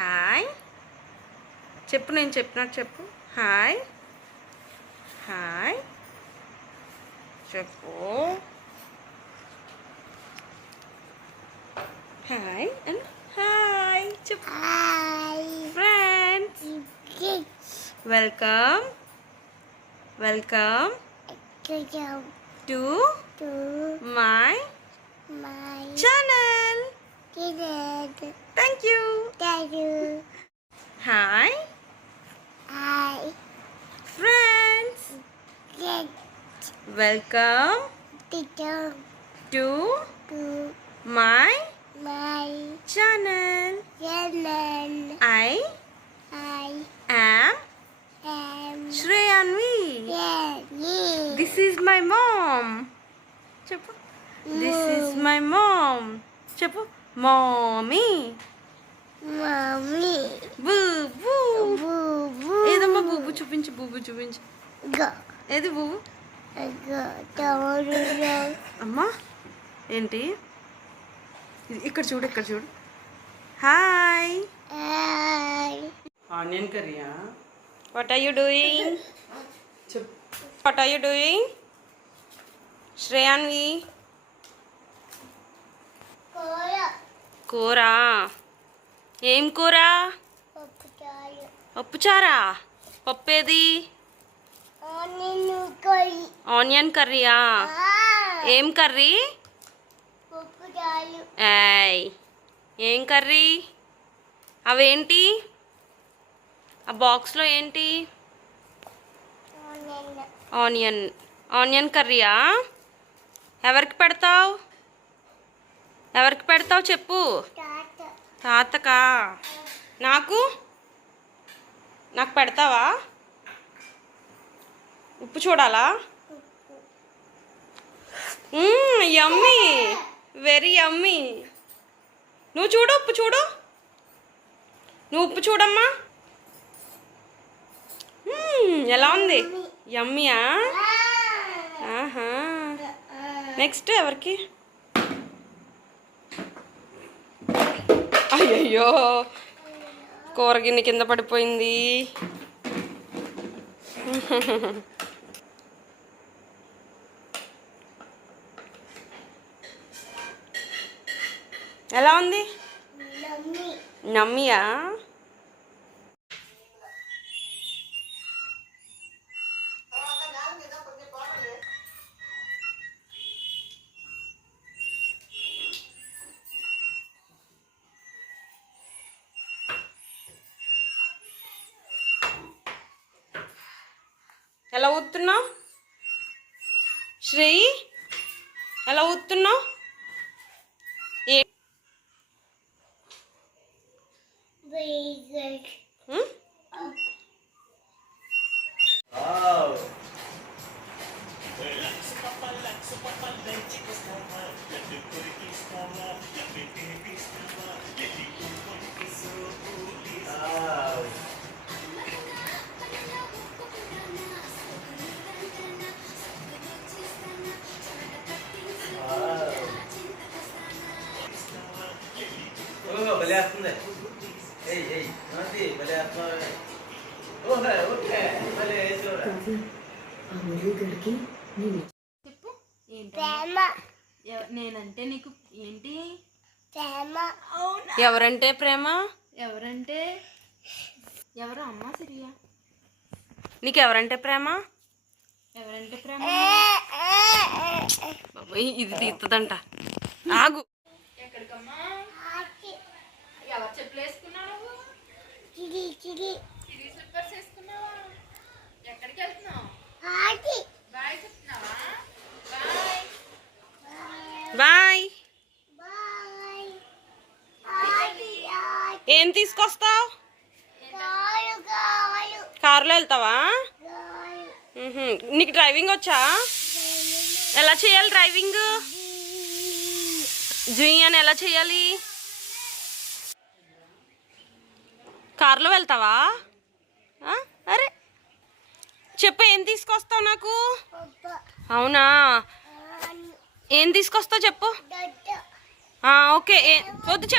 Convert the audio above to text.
Hi చెప్పు, నేను చెప్పినట్టు చెప్పు. హాయ్ హాయ్ చెప్పు. హాయ్ అండ్ హాయ్ చెప్పు. Hi friends, welcome welcome to my channel. Thank you. Hi friends, welcome to my channel. I am Shreyanvi. This is my mom. చెప్పు. This is my mom. చెప్పు. Mommy. బూబు. ఏదమ్మా బూబు చూపించు, బూబు చూపించు. ఏది బూబు? అమ్మా ఏంటి? ఇక్కడ చూడు, ఇక్కడ చూడు. హాయ్. ఆనియన్ కర్రీయా? What are you doing? What are you doing Shreyanvi? కూర. ఏం కూర? పప్పుచారా? పప్పు ఏది? ఆనియన్ కర్రీయా? ఏం కర్రీ? ఏయ్, ఏం కర్రీ? అవేంటి ఆ బాక్స్లో? ఏంటి? ఆనియన్. ఆనియన్ కర్రీయా? ఎవరికి పెడతావు? ఎవరికి పెడతావు చెప్పు. తాతకా? నాకు నాకు పెడతావా? ఉప్పు చూడాలా? యమ్మీ, వెరీ యమ్మీ. నువ్వు చూడు, ఉప్పు చూడు. నువ్వు ఉప్పు చూడమ్మా. ఎలా ఉంది? యమ్మీయా? ఆహా. నెక్స్ట్ ఎవరికి? అయ్యయ్యో, కూర గిన్నె కింద పడిపోయింది. ఎలా ఉంది? నమ్మియా? ఎలా ఊతున్నావు శ్రీ? ఎలా ఊతున్నావు? నేనంటే నీకు ఏంటి? ఎవరంటే ప్రేమ? ఎవరంటే ఎవరు? అమ్మ సిరియా. నీకు ఎవరంటే ప్రేమ? ఎవరంటే ప్రేమ? ఇది తీస్తుందంట. ఆగు. ఎక్కడికమ్మా? ఎవరు చెప్పులు వేసుకున్నావు? చిరి స్లిప్పర్స్ వేసుకున్నావా? ఎక్కడికి వెళ్తున్నావు? బాయ్ చెప్తున్నావా? బాయ్. ఏం తీసుకొస్తావు? కారులో వెళ్తావా? నీకు డ్రైవింగ్ వచ్చా? ఎలా చేయాలి డ్రైవింగ్? జీ అని ఎలా చేయాలి? కారులో వెళ్తావా? అరే చెప్పు, ఏం తీసుకొస్తావు నాకు? అవునా, ఏం తీసుకొస్తావు చెప్పు. ఓకే, వద్దు చెప్పు.